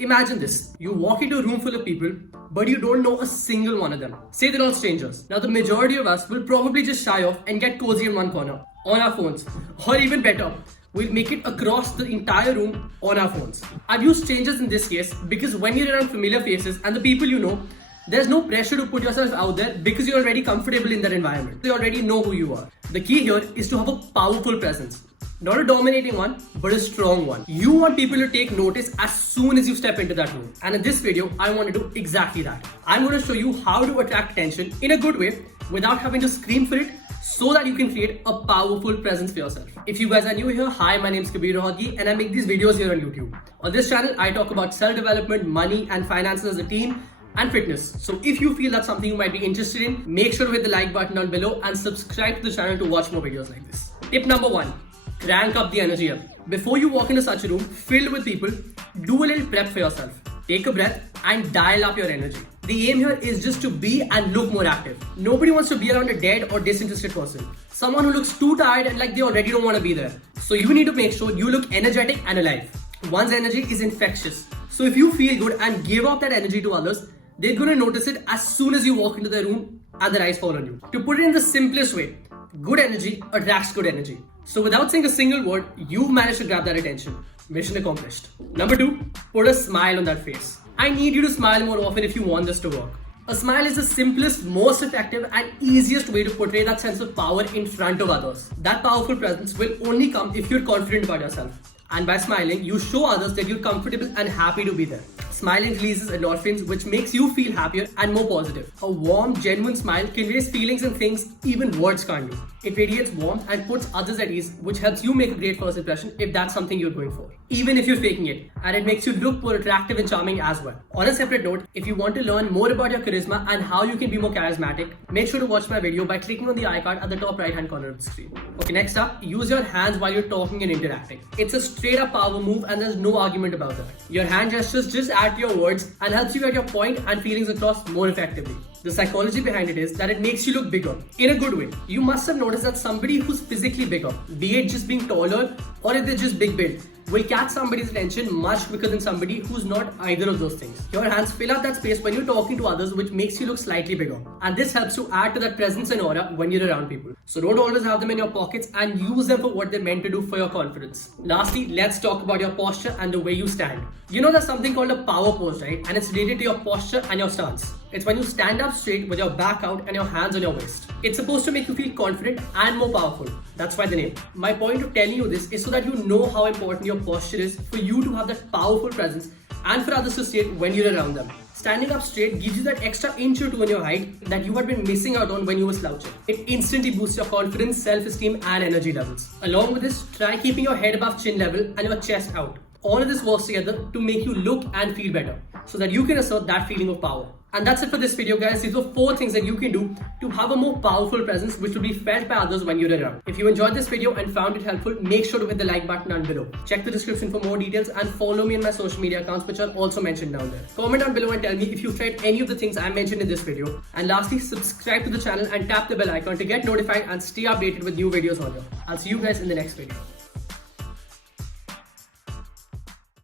Imagine this. You walk into a room full of people, but you don't know a single one of them. Say they're all strangers. Now the majority of us will probably just shy off and get cozy in one corner, on our phones. Or even better, we'll make it across the entire room on our phones. I've used strangers in this case because when you're around familiar faces and the people you know, there's no pressure to put yourself out there because you're already comfortable in that environment. They already know who you are. The key here is to have a powerful presence. Not a dominating one, but a strong one. You want people to take notice as soon as you step into that room. And in this video, I want to do exactly that. I'm going to show you how to attract attention in a good way without having to scream for it, so that you can create a powerful presence for yourself. If you guys are new here, hi, my name is Kabir Rohatgi and I make these videos here on YouTube. On this channel, I talk about self-development, money and finances as a teen, and fitness. So if you feel that's something you might be interested in, make sure to hit the like button down below and subscribe to the channel to watch more videos like this. Tip number 1. Crank up the energy up. Before you walk into such a room filled with people, do a little prep for yourself. Take a breath and dial up your energy. The aim here is just to be and look more active. Nobody wants to be around a dead or disinterested person. Someone who looks too tired and like they already don't want to be there. So you need to make sure you look energetic and alive. One's energy is infectious. So if you feel good and give off that energy to others, they're going to notice it as soon as you walk into the room and their eyes fall on you. To put it in the simplest way, good energy attracts good energy. So without saying a single word, you've managed to grab that attention. Mission accomplished. Number 2, put a smile on that face. I need you to smile more often if you want this to work. A smile is the simplest, most effective and easiest way to portray that sense of power in front of others. That powerful presence will only come if you're confident about yourself. And by smiling, you show others that you're comfortable and happy to be there. Smiling releases endorphins, which makes you feel happier and more positive. A warm, genuine smile conveys feelings and things even words can't do. It radiates warmth and puts others at ease, which helps you make a great first impression if that's something you're going for, even if you're faking it. And it makes you look more attractive and charming as well. On a separate note, if you want to learn more about your charisma and how you can be more charismatic, make sure to watch my video by clicking on the icon at the top right hand corner of the screen. Okay, next up, use your hands while you're talking and interacting. It's a straight up power move and there's no argument about that. Your hand gestures just add to your words and helps you get your point and feelings across more effectively. The psychology behind it is that it makes you look bigger, in a good way. You must have noticed that somebody who's physically bigger, be it just being taller or if they're just big built, will catch somebody's attention much quicker than somebody who's not either of those things. Your hands fill up that space when you're talking to others, which makes you look slightly bigger. And this helps to add to that presence and aura when you're around people. So don't always have them in your pockets and use them for what they're meant to do for your confidence. Lastly, let's talk about your posture and the way you stand. You know there's something called a power pose, right? And it's related to your posture and your stance. It's when you stand up straight with your back out and your hands on your waist. It's supposed to make you feel confident and more powerful. That's why the name. My point of telling you this is so that you know how important your posture is for you to have that powerful presence and for others to see it when you're around them. Standing up straight gives you that extra inch or two in your height that you had been missing out on when you were slouching. It instantly boosts your confidence, self-esteem and energy levels. Along with this, try keeping your head above chin level and your chest out. All of this works together to make you look and feel better so that you can assert that feeling of power. And that's it for this video, guys. These are 4 things that you can do to have a more powerful presence which will be felt by others when you're around. If you enjoyed this video and found it helpful, make sure to hit the like button down below. Check the description for more details and follow me on my social media accounts which are also mentioned down there. Comment down below and tell me if you've tried any of the things I mentioned in this video. And lastly, subscribe to the channel and tap the bell icon to get notified and stay updated with new videos on here. I'll see you guys in the next video.